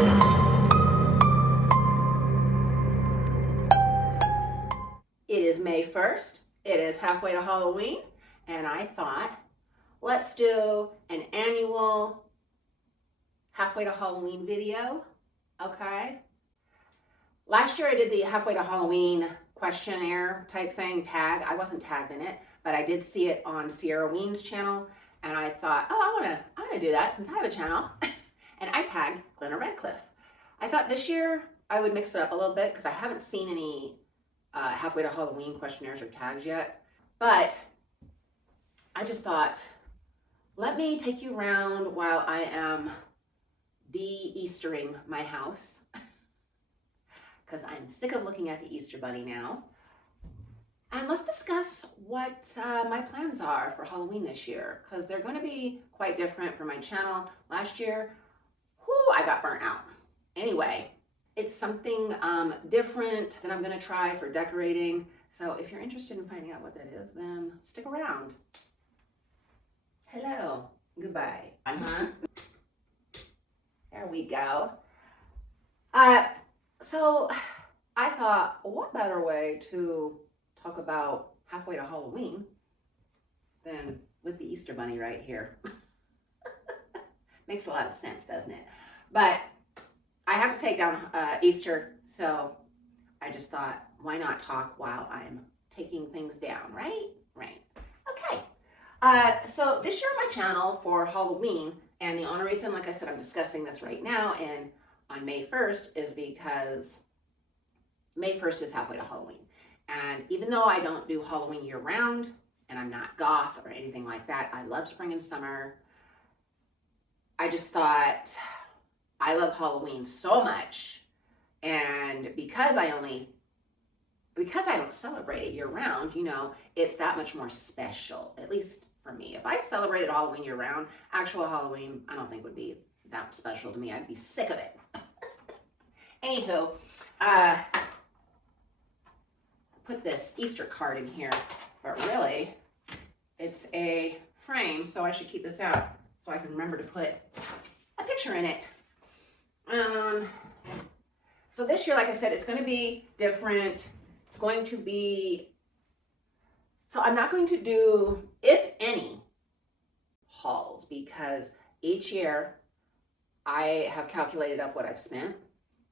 It is May 1st. It is halfway to Halloween, and I thought, let's do an annual halfway to Halloween video, okay? Last year I did the halfway to Halloween questionnaire type thing, tag. I wasn't tagged in it, but I did see it on Easterween's channel, and I thought, oh, I wanna do that since I have a channel. And I tagged Glenna Redcliffe. I thought this year I would mix it up a little bit because I haven't seen any halfway to Halloween questionnaires or tags yet, but I just thought, let me take you around while I am de-Eastering my house because I'm sick of looking at the Easter Bunny now. And let's discuss what my plans are for Halloween this year, because they're going to be quite different from my channel. Last year, I got burnt out. Anyway, it's something different that I'm going to try for decorating. So if you're interested in finding out what that is, then stick around. Hello. Goodbye. There we go. So I thought, what better way to talk about halfway to Halloween than with the Easter Bunny right here. Makes a lot of sense, doesn't it? But I have to take down Easter, so I just thought, why not talk while I'm taking things down, right? Right. Okay. So this year on my channel for Halloween, and the only reason, like I said, I'm discussing this right now and on May 1st is because May 1st is halfway to Halloween. And even though I don't do Halloween year round, and I'm not goth or anything like that, I love spring and summer. I just thought, I love Halloween so much, and because I don't celebrate it year round, you know, it's that much more special, at least for me. If I celebrated Halloween year round, actual Halloween, I don't think would be that special to me. I'd be sick of it. Anywho, put this Easter card in here, but really, it's a frame, so I should keep this out so I can remember to put a picture in it. So this year, like I said, it's going to be different. It's going to be, so I'm not going to do, if any, hauls, because each year I have calculated up what I've spent,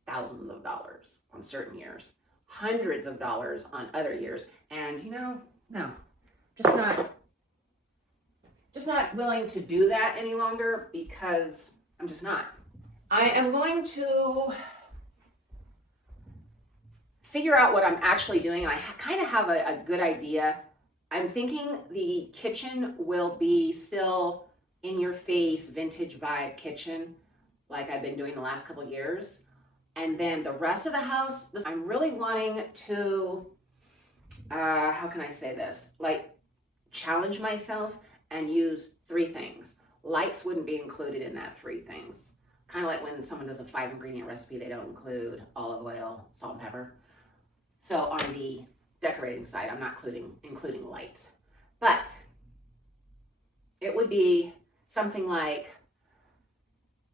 thousands of dollars on certain years, hundreds of dollars on other years, and you know, no, just not willing to do that any longer because I'm just not. I am going to figure out what I'm actually doing. I kind of have a good idea. I'm thinking the kitchen will be still in your face, vintage vibe kitchen, like I've been doing the last couple of years. And then the rest of the house, I'm really wanting to, how can I say this? Like challenge myself and use 3 things. Lights wouldn't be included in that 3 things. Kind of like when someone does a 5-ingredient recipe, they don't include olive oil, salt, and pepper. So on the decorating side, I'm not including lights. But it would be something like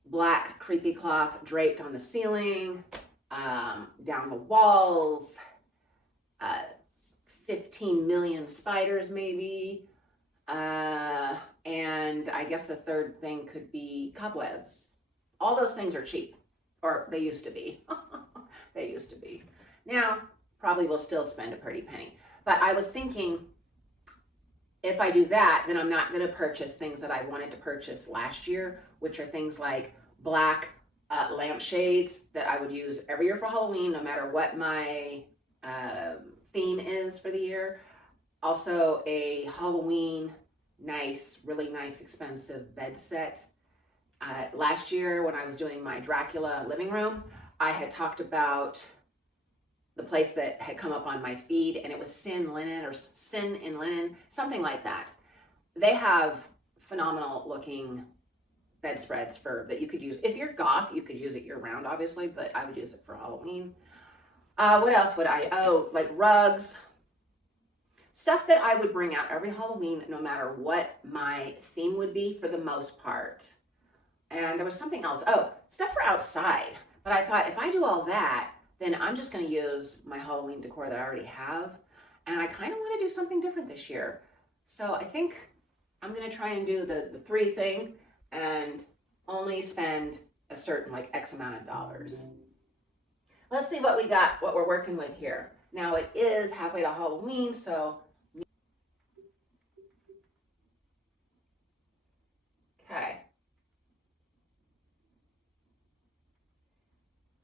black creepy cloth draped on the ceiling, down the walls, 15 million spiders maybe, and I guess the third thing could be cobwebs. All those things are cheap, or they used to be. They used to be. Now, probably will still spend a pretty penny. But I was thinking, if I do that, then I'm not going to purchase things that I wanted to purchase last year, which are things like black lampshades that I would use every year for Halloween, no matter what my theme is for the year. Also, a Halloween really nice, expensive bed set. Last year, when I was doing my Dracula living room, I had talked about the place that had come up on my feed, and it was Sin in Linen, something like that. They have phenomenal looking bedspreads that you could use. If you're goth, you could use it year round, obviously, but I would use it for Halloween. What else would I, like rugs, stuff that I would bring out every Halloween, no matter what my theme would be for the most part. And there was something else. Oh, stuff for outside. But I thought if I do all that, then I'm just going to use my Halloween decor that I already have. And I kind of want to do something different this year. So I think I'm going to try and do the 3 thing and only spend a certain like X amount of dollars. Let's see what we got, what we're working with here. Now it is halfway to Halloween, so okay.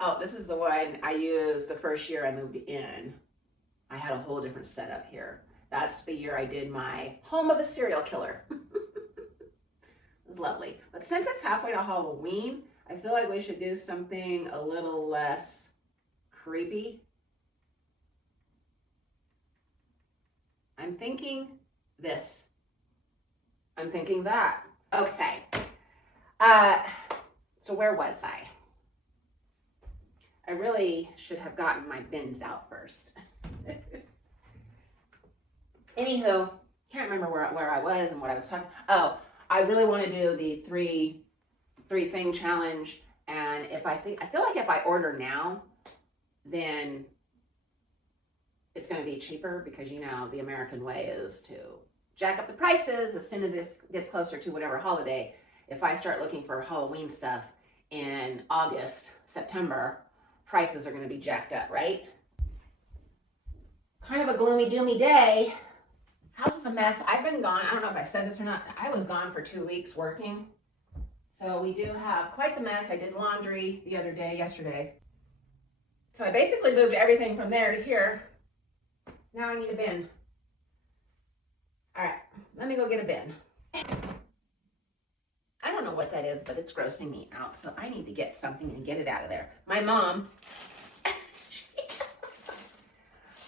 Oh, this is the one I used the first year I moved in. I had a whole different setup here. That's the year I did my home of a serial killer. It's lovely. But since it's halfway to Halloween, I feel like we should do something a little less creepy. I'm thinking this. I'm thinking that. Okay. So where was I? I really should have gotten my bins out first. Anywho, can't remember where I was and what I was talking. Oh, I really want to do the three thing challenge. And I feel like if I order now, then it's going to be cheaper because, you know, the American way is to jack up the prices as soon as this gets closer to whatever holiday. If I start looking for Halloween stuff in August, September, prices are going to be jacked up, right? Kind of a gloomy doomy day. House is a mess. I've been gone. I don't know if I said this or not. I was gone for 2 weeks working. So we do have quite the mess. I did laundry the other day, yesterday. So I basically moved everything from there to here. Now I need a bin. All right, let me go get a bin. I don't know what that is, but it's grossing me out. So I need to get something and get it out of there. My mom.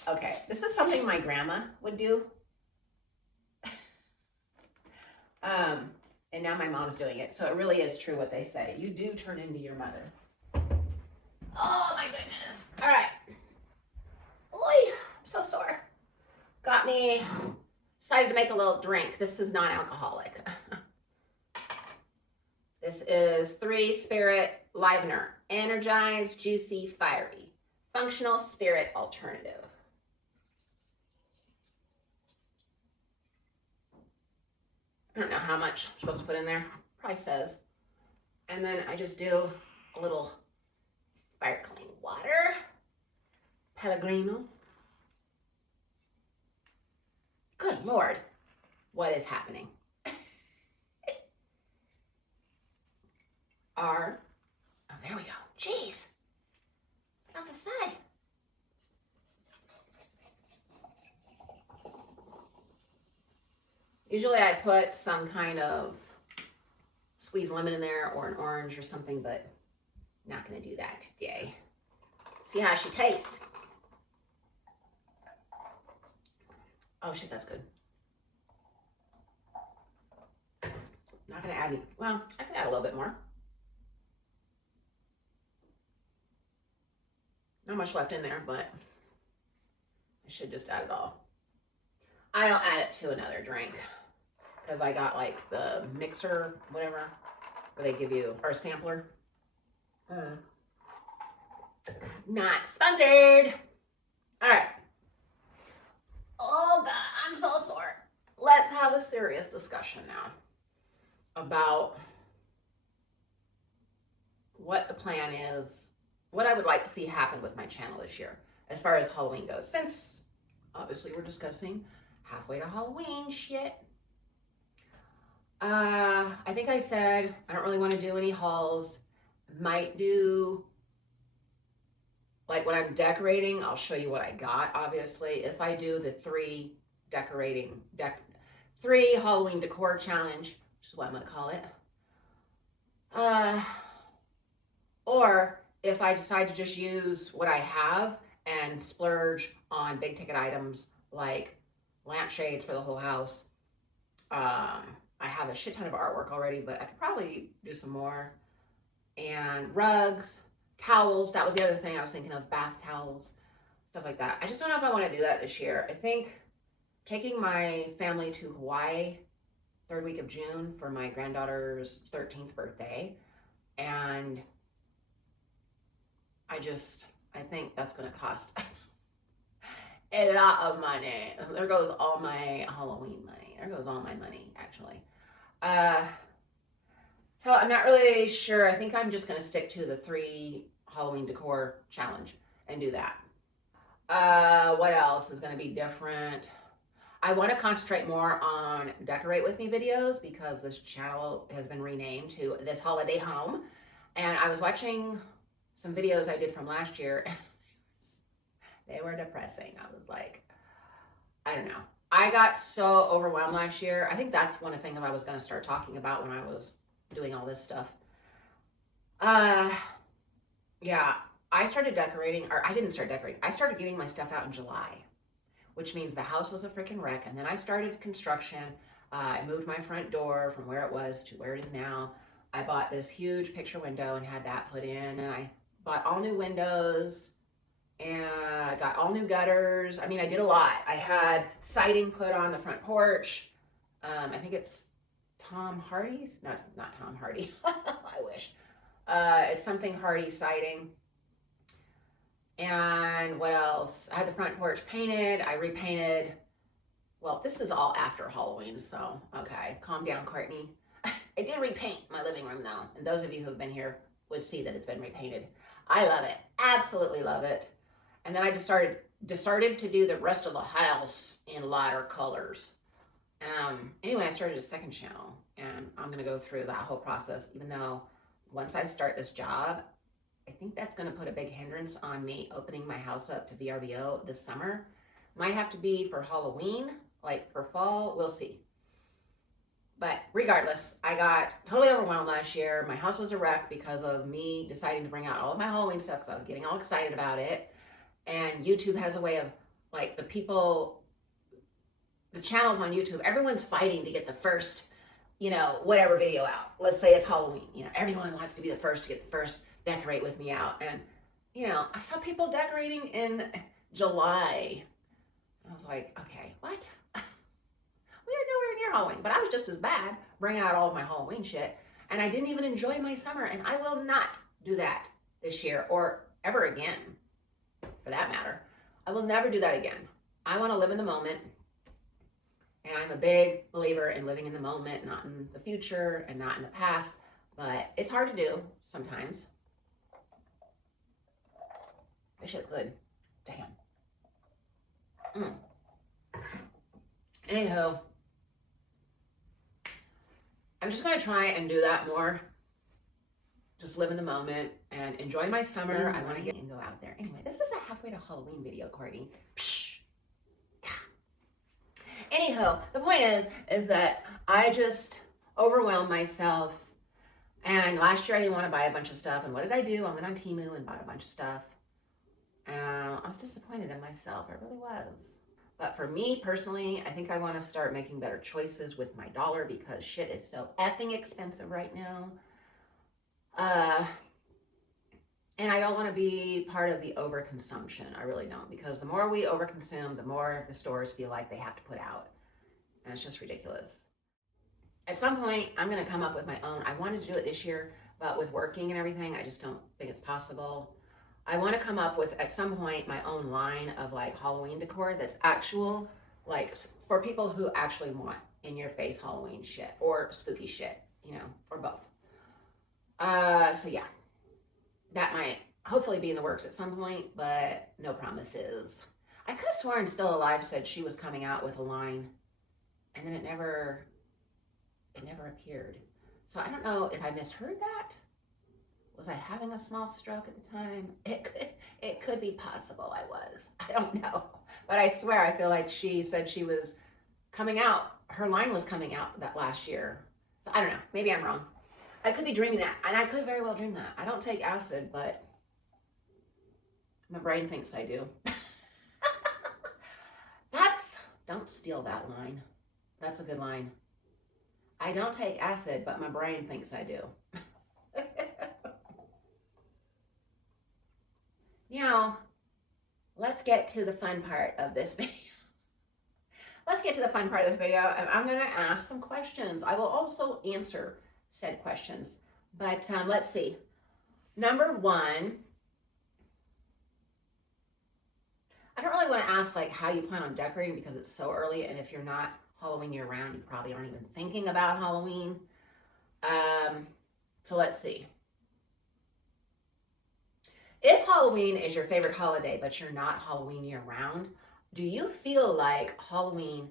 Okay, this is something my grandma would do. And now my mom's doing it. So it really is true what they say. You do turn into your mother. Oh my goodness. All right. Oy, I'm so sore. Got me, decided to make a little drink. This is non-alcoholic. This is 3 Spirit Livener. Energized, juicy, fiery. Functional spirit alternative. I don't know how much I'm supposed to put in there. Probably says. And then I just do a little sparkling water. Pellegrino. Good Lord. What is happening? Oh, there we go. Jeez. Not to say. Usually I put some kind of squeezed lemon in there or an orange or something, but not going to do that today. See how she tastes. Oh shit, that's good. Not going to add any, well, I could add a little bit more. Not much left in there, but I should just add it all. I'll add it to another drink because I got like the mixer, whatever, where they give you, or a sampler. Not sponsored. All right. Oh God, I'm so sore. Let's have a serious discussion now about what the plan is, what I would like to see happen with my channel this year as far as Halloween goes, since obviously we're discussing halfway to Halloween shit. I think I said I don't really want to do any hauls. Might do, like when I'm decorating, I'll show you what I got, obviously. If I do the 3 Halloween decor challenge, which is what I'm going to call it. Or if I decide to just use what I have and splurge on big ticket items like lampshades for the whole house. I have a shit ton of artwork already, but I could probably do some more. And rugs, towels. That was the other thing I was thinking of, bath towels, stuff like that. I just don't know if I want to do that this year. I think taking my family to Hawaii 3rd week of June for my granddaughter's 13th birthday, and I think that's going to cost a lot of money. There goes all my Halloween money. There goes all my money, actually. So I'm not really sure. I think I'm just going to stick to the 3 Halloween decor challenge and do that. What else is going to be different? I want to concentrate more on decorate with me videos because this channel has been renamed to This Holiday Home. And I was watching some videos I did from last year and they were depressing. I was like, I don't know. I got so overwhelmed last year. I think that's one thing that I was going to start talking about when I was doing all this stuff. Yeah, I started decorating, or I didn't start decorating. I started getting my stuff out in July, which means the house was a freaking wreck. And then I started construction. I moved my front door from where it was to where it is now. I bought this huge picture window and had that put in, and I bought all new windows and I got all new gutters. I mean, I did a lot. I had siding put on the front porch. I think it's Tom Hardy's. No, it's not Tom Hardy. I wish. It's something Hardy siding. And what else? I had the front porch painted. I repainted. Well, this is all after Halloween, so okay. Calm down, Courtney. I did repaint my living room though. And those of you who have been here would see that it's been repainted. I love it. Absolutely love it. And then I just started to do the rest of the house in lighter colors. Anyway, I started a second channel and I'm going to go through that whole process, even though once I start this job, I think that's going to put a big hindrance on me opening my house up to VRBO this summer. Might have to be for Halloween, like for fall, we'll see. But regardless, I got totally overwhelmed last year. My house was a wreck because of me deciding to bring out all of my Halloween stuff because I was getting all excited about it. And YouTube has a way of, like, the channels on YouTube, everyone's fighting to get the first, whatever video out. Let's say it's Halloween. Everyone wants to be the first to get the first decorate with me out. And, I saw people decorating in July. I was like, okay, what? We are nowhere near Halloween. But I was just as bad bringing out all of my Halloween shit. And I didn't even enjoy my summer. And I will not do that this year or ever again, for that matter. I will never do that again. I want to live in the moment. And I'm a big believer in living in the moment, not in the future and not in the past. But it's hard to do sometimes. This shit's good. Damn. Anywho, I'm just going to try and do that more. Just live in the moment and enjoy my summer. I want to get and go out there. Anyway, this is a halfway to Halloween video, Courtney. Anywho, the point is that I just overwhelmed myself. And last year I didn't want to buy a bunch of stuff. And what did I do? I went on Temu and bought a bunch of stuff. And I was disappointed in myself. I really was. But for me personally, I think I want to start making better choices with my dollar because shit is so effing expensive right now. And I don't want to be part of the overconsumption. I really don't, because the more we overconsume, the more the stores feel like they have to put out. And it's just ridiculous. At some point, I'm going to come up with my own. I wanted to do it this year, but with working and everything, I just don't think it's possible. I want to come up with, at some point, my own line of like Halloween decor that's actual, like for people who actually want in-your-face Halloween shit or spooky shit, or both. So yeah, that might hopefully be in the works at some point, but no promises. I could have sworn Still Alive said she was coming out with a line, and then it never appeared. So I don't know if I misheard that. Was I having a small stroke at the time? It could be possible I was. I don't know. But I swear I feel like she said she was coming out. Her line was coming out that last year. So I don't know. Maybe I'm wrong. I could be dreaming that. And I could very well dream that. I don't take acid, but my brain thinks I do. Don't steal that line. That's a good line. I don't take acid, but my brain thinks I do. Let's get to the fun part of this video. And I'm going to ask some questions. I will also answer said questions. But let's see. Number one, I don't really want to ask like how you plan on decorating because it's so early, and if you're not Halloween year round, you probably aren't even thinking about Halloween. So let's see. If Halloween is your favorite holiday, but you're not Halloween year round, do you feel like Halloween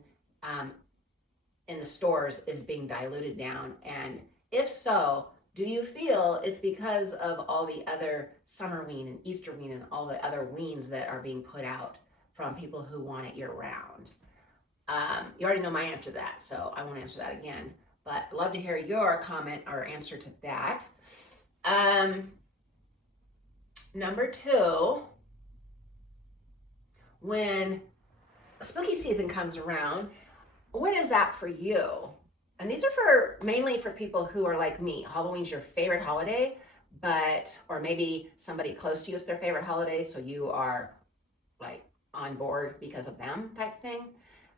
in the stores is being diluted down? And if so, do you feel it's because of all the other Summerween and Easterween and all the other weens that are being put out from people who want it year round? You already know my answer to that, so I won't answer that again. But I'd love to hear your comment or answer to that. Number two, when spooky season comes around, when is that for you? And these are mainly for people who are like me. Halloween's your favorite holiday, or maybe somebody close to you is their favorite holiday, so you are like on board because of them type thing.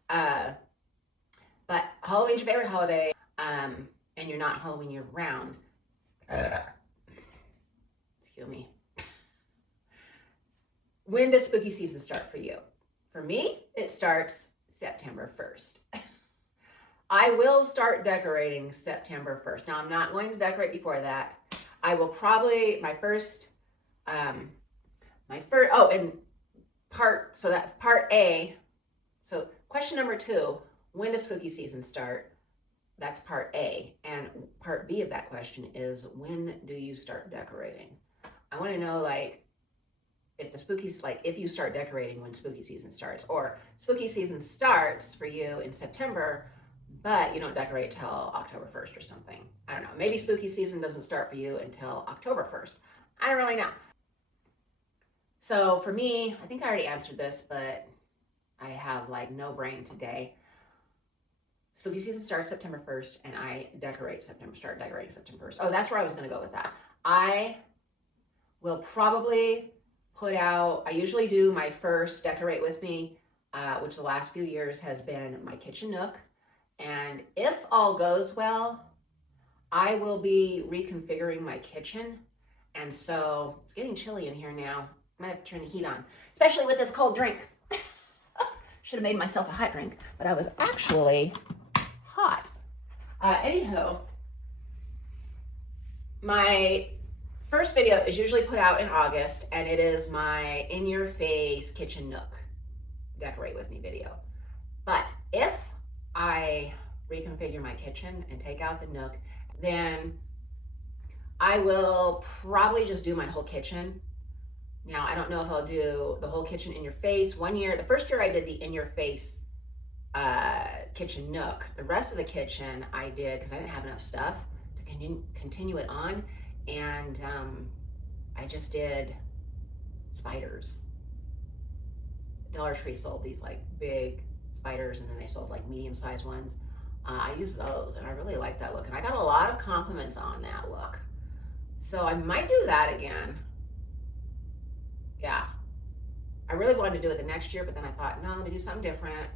But Halloween's your favorite holiday, and you're not Halloween year round. Excuse me. When does spooky season start for you? For me, it starts September 1st. I will start decorating September 1st. Now, I'm not going to decorate before that. I will probably, part A, so question number 2, when does spooky season start? That's part A. And part B of that question is, when do you start decorating? I want to know, like, if you start decorating when spooky season starts, or spooky season starts for you in September, but you don't decorate till October 1st or something. I don't know. Maybe spooky season doesn't start for you until October 1st. I don't really know. So for me, I think I already answered this, but I have like no brain today. Spooky season starts September 1st, and I start decorating September 1st. Oh, that's where I was going to go with that. I will probably I usually do my first decorate with me, which the last few years has been my kitchen nook. And if all goes well, I will be reconfiguring my kitchen. And so it's getting chilly in here now. I might have to turn the heat on, especially with this cold drink. Should have made myself a hot drink, but I was actually hot. Anywho, my first video is usually put out in August, and it is my in-your-face kitchen nook decorate with me video. But if I reconfigure my kitchen and take out the nook, then I will probably just do my whole kitchen. Now, I don't know if I'll do the whole kitchen in your face. The first year I did the in your face kitchen nook. The rest of the kitchen I did because I didn't have enough stuff to continue it on. And I just did spiders. Dollar Tree sold these like big spiders, and then they sold like medium-sized ones. I used those, and I really like that look. And I got a lot of compliments on that look. So I might do that again. Yeah. I really wanted to do it the next year, but then I thought, no, let me do something different.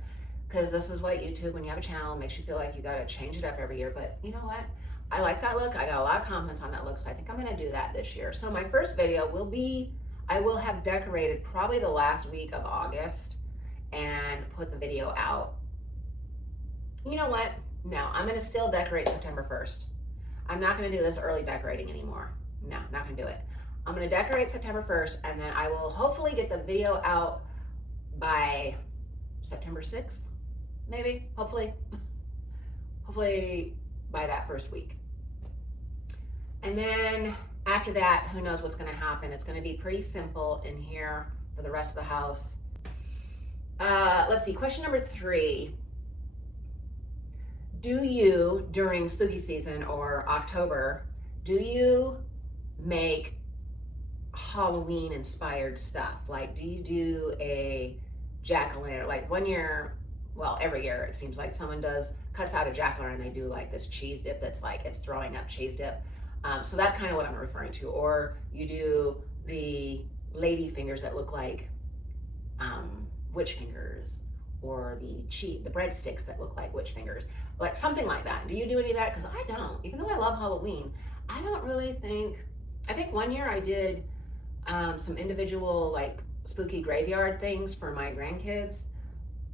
Because this is what YouTube, when you have a channel, makes you feel like you got to change it up every year. But you know what? I like that look. I got a lot of compliments on that look, so I think I'm going to do that this year. So my first video will be, I will have decorated probably the last week of August and put the video out. You know what? No, I'm going to still decorate September 1st. I'm not going to do this early decorating anymore. No, not going to do it. I'm going to decorate September 1st, and then I will hopefully get the video out by September 6th, maybe, hopefully by that first week. And then after that, who knows what's going to happen. It's going to be pretty simple in here for the rest of the house. Let's see, question number 3. Do you, during spooky season or October, do you make Halloween inspired stuff? Like, do you do a jack-o'-lantern? Like one year, well, every year it seems like someone cuts out a jack-o'-lantern and they do like this cheese dip that's like, it's throwing up cheese dip. So that's kind of what I'm referring to. Or you do the lady fingers that look like witch fingers, or the breadsticks that look like witch fingers, like something like that. Do you do any of that? Because I don't. Even though I love Halloween, I don't really think, I think one year I did some individual like spooky graveyard things for my grandkids,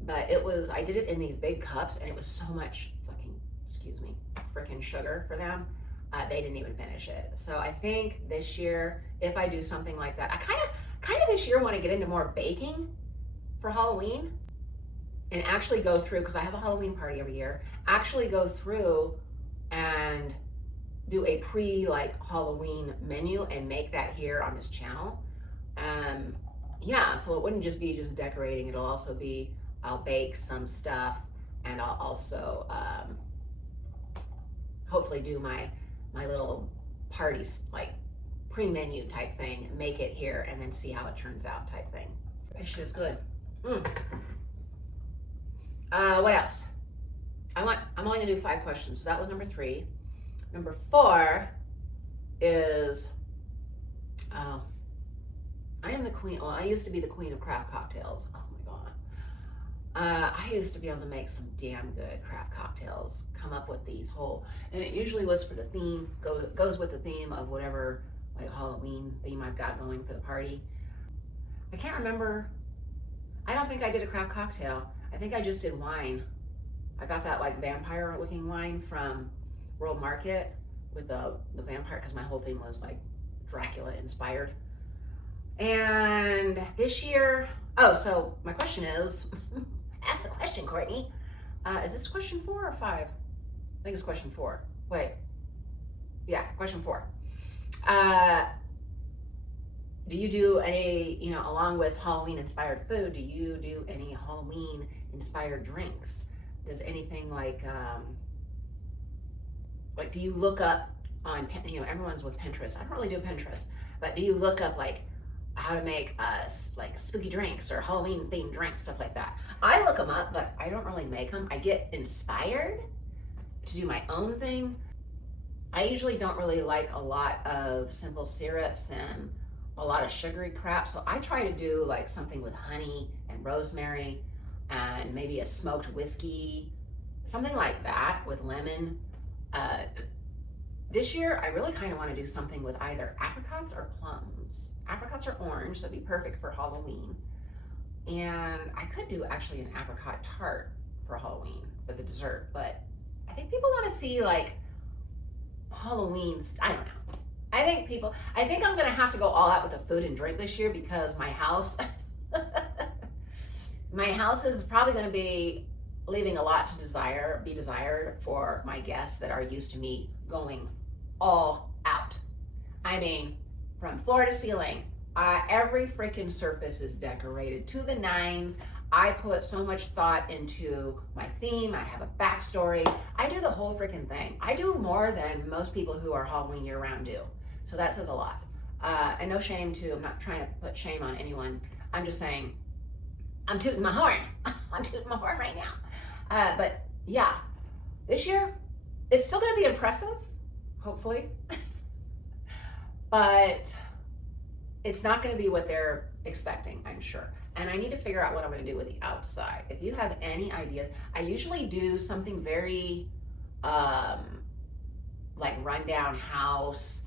but I did it in these big cups and it was so much fucking, excuse me, freaking sugar for them. They didn't even finish it. So I think this year, if I do something like that, I kind of this year want to get into more baking for Halloween and actually go through, because I have a Halloween party every year, actually go through and do a like Halloween menu and make that here on this channel. Yeah, so it wouldn't just be just decorating. It'll also be, I'll bake some stuff and I'll also hopefully do my little parties, like pre-menu type thing, make it here and then see how it turns out type thing. This shit is good. What else? I'm only gonna do 5 questions. So that was number 3. Number 4 is, I am the queen. Well, I used to be the queen of craft cocktails. Oh my God. I used to be able to make some damn good craft cocktails, come up with these whole, and it usually was for the theme, goes with the theme of whatever like Halloween theme I've got going for the party. I can't remember. I don't think I did a craft cocktail. I think I just did wine. I got that like vampire looking wine from World Market with the vampire, because my whole thing was like Dracula inspired. And this year, so my question is, ask the question, Courtney. Is this question 4 or 5? I think it's question 4. Wait. Yeah, question 4. Do you do any, along with Halloween inspired food, do you do any Halloween inspired drinks? Does anything like do you look up on, everyone's with Pinterest. I don't really do Pinterest, but do you look up like how to make like spooky drinks or Halloween themed drinks, stuff like that? I look them up, but I don't really make them. I get inspired to do my own thing. I usually don't really like a lot of simple syrups and a lot of sugary crap, so I try to do like something with honey and rosemary and maybe a smoked whiskey, something like that with lemon. This year, I really kind of want to do something with either apricots or plums. Apricots or orange, that'd be perfect for Halloween. And I could do actually an apricot tart for Halloween for the dessert, but I think people want to see like Halloween, I don't know. I think I'm gonna have to go all out with the food and drink this year, because my house, my house is probably gonna be leaving a lot to be desired for my guests that are used to me going all out. I mean, from floor to ceiling, every freaking surface is decorated to the nines. I put so much thought into my theme. I have a backstory. I do the whole freaking thing. I do more than most people who are Halloween year round do. So that says a lot. And no shame I'm not trying to put shame on anyone. I'm just saying, I'm tooting my horn. I'm tooting my horn right now. But yeah, this year, it's still gonna be impressive, hopefully. But it's not gonna be what they're expecting, I'm sure. And I need to figure out what I'm gonna do with the outside. If you have any ideas, I usually do something very, like rundown house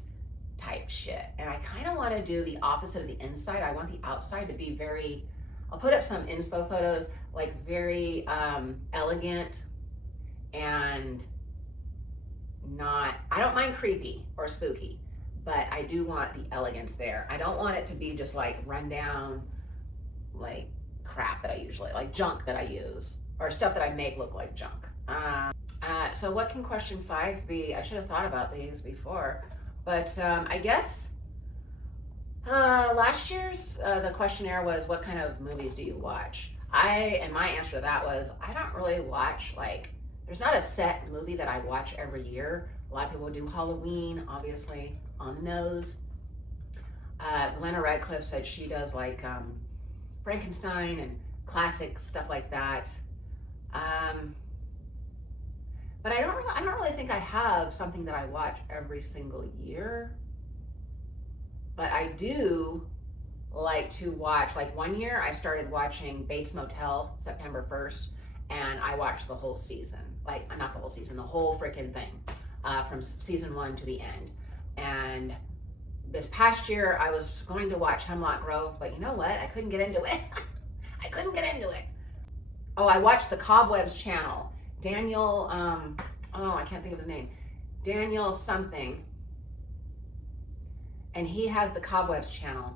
type shit. And I kind of want to do the opposite of the inside. I want the outside to be very, I'll put up some inspo photos, like very elegant and not, I don't mind creepy or spooky, but I do want the elegance there. I don't want it to be just like rundown, like crap that I usually, like junk that I use, or stuff that I make look like junk. So what can question 5 be? I should have thought about these before, but I guess last year's the questionnaire was, what kind of movies do you watch? And my answer to that was, I don't really watch, like, there's not a set movie that I watch every year. A lot of people do Halloween, obviously, on the nose. Glenna Radcliffe said she does like Frankenstein and classic stuff like that. But I don't really think I have something that I watch every single year. But I do like to watch, like one year I started watching Bates Motel September 1st, and I watched the whole season. Like, not the whole season, the whole freaking thing, from season 1 to the end. And this past year, I was going to watch Hemlock Grove, but you know what? I couldn't get into it. I couldn't get into it. Oh, I watched the Cobwebs channel. Daniel, I can't think of his name. Daniel something. And he has the Cobwebs channel.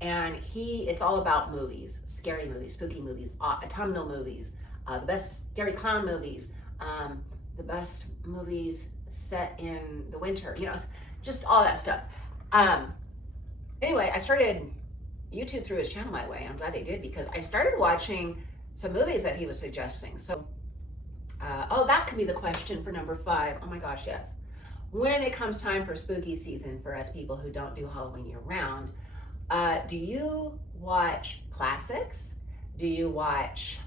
And it's all about movies, scary movies, spooky movies, autumnal movies, the best scary clown movies, the best movies set in the winter, you know, just all that stuff. Anyway, I started YouTube through his channel, by the way. I'm glad they did, because I started watching some movies that he was suggesting. So, that could be the question for number 5. Oh my gosh, yes. When it comes time for spooky season for us people who don't do Halloween year round, do you watch classics? Do you watch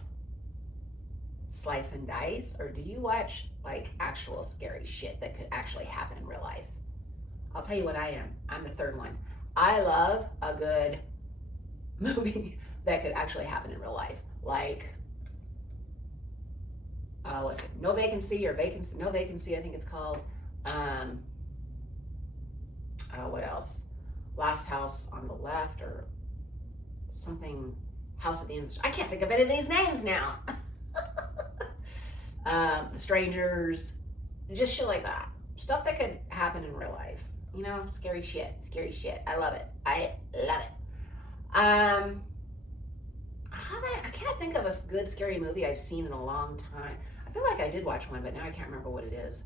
slice and dice? Or do you watch like actual scary shit that could actually happen in real life? I'll tell you what I am. I'm the third one. I love a good movie that could actually happen in real life. Like, what's it? No Vacancy, I think it's called. What else? Last House on the Left, or something, House at the End. I can't think of any of these names now. The Strangers, just shit like that. Stuff that could happen in real life. You know, scary shit. I love it. I love it. I can't think of a good scary movie I've seen in a long time. I feel like I did watch one, but now I can't remember what it is.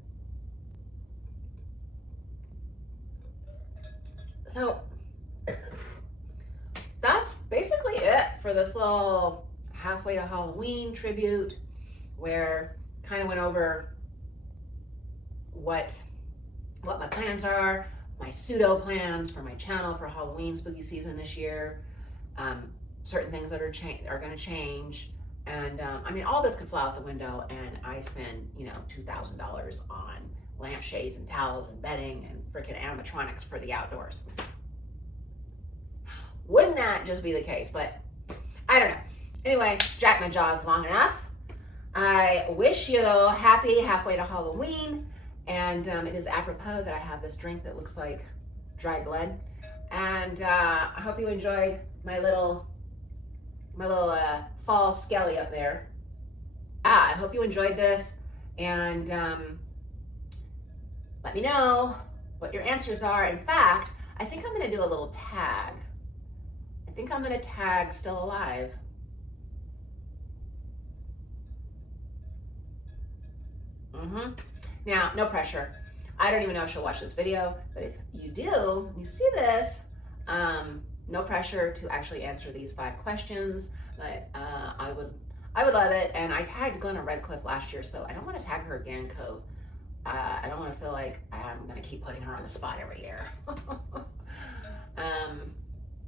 So that's basically it for this little halfway to Halloween tribute, where kind of went over what my plans are, my pseudo plans for my channel for Halloween spooky season this year, certain things that are going to change, and I mean, all this could fly out the window, and I spend, you know, $2,000 on lampshades and towels and bedding and freaking animatronics for the outdoors. Wouldn't that just be the case? But I don't know. Anyway, jack my jaws long enough. I wish you happy halfway to Halloween, and it is apropos that I have this drink that looks like dried blood, and I hope you enjoyed my little fall skelly up there. I hope you enjoyed this, and let me know what your answers are. In fact, I think I'm going to do a little tag. I think I'm going to tag Still Alive. Now, no pressure. I don't even know if she'll watch this video, but if you do, you see this, no pressure to actually answer these 5 questions, but I would love it. And I tagged Glenna Redcliffe last year, so I don't want to tag her again, because I don't want to feel like I'm going to keep putting her on the spot every year.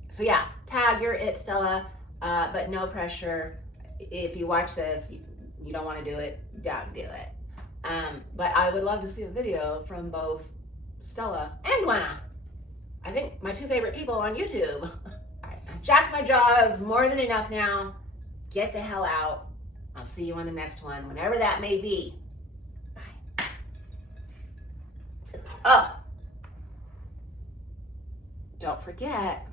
So yeah, tag your it, Stella, but no pressure. If you watch this, you don't want to do it, don't do it. But I would love to see a video from both Stella and Glenna. I think my 2 favorite people on YouTube. All right, I've jacked my jaws more than enough now. Get the hell out. I'll see you on the next one, whenever that may be. Bye. Oh, don't forget,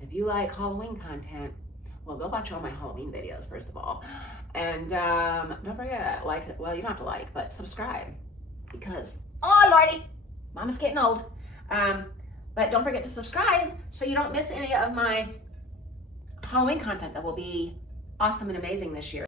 if you like Halloween content, well, go watch all my Halloween videos, first of all. And don't forget, well, you don't have to like, but subscribe. Because, oh lordy, Mama's getting old. But don't forget to subscribe so you don't miss any of my Halloween content that will be awesome and amazing this year.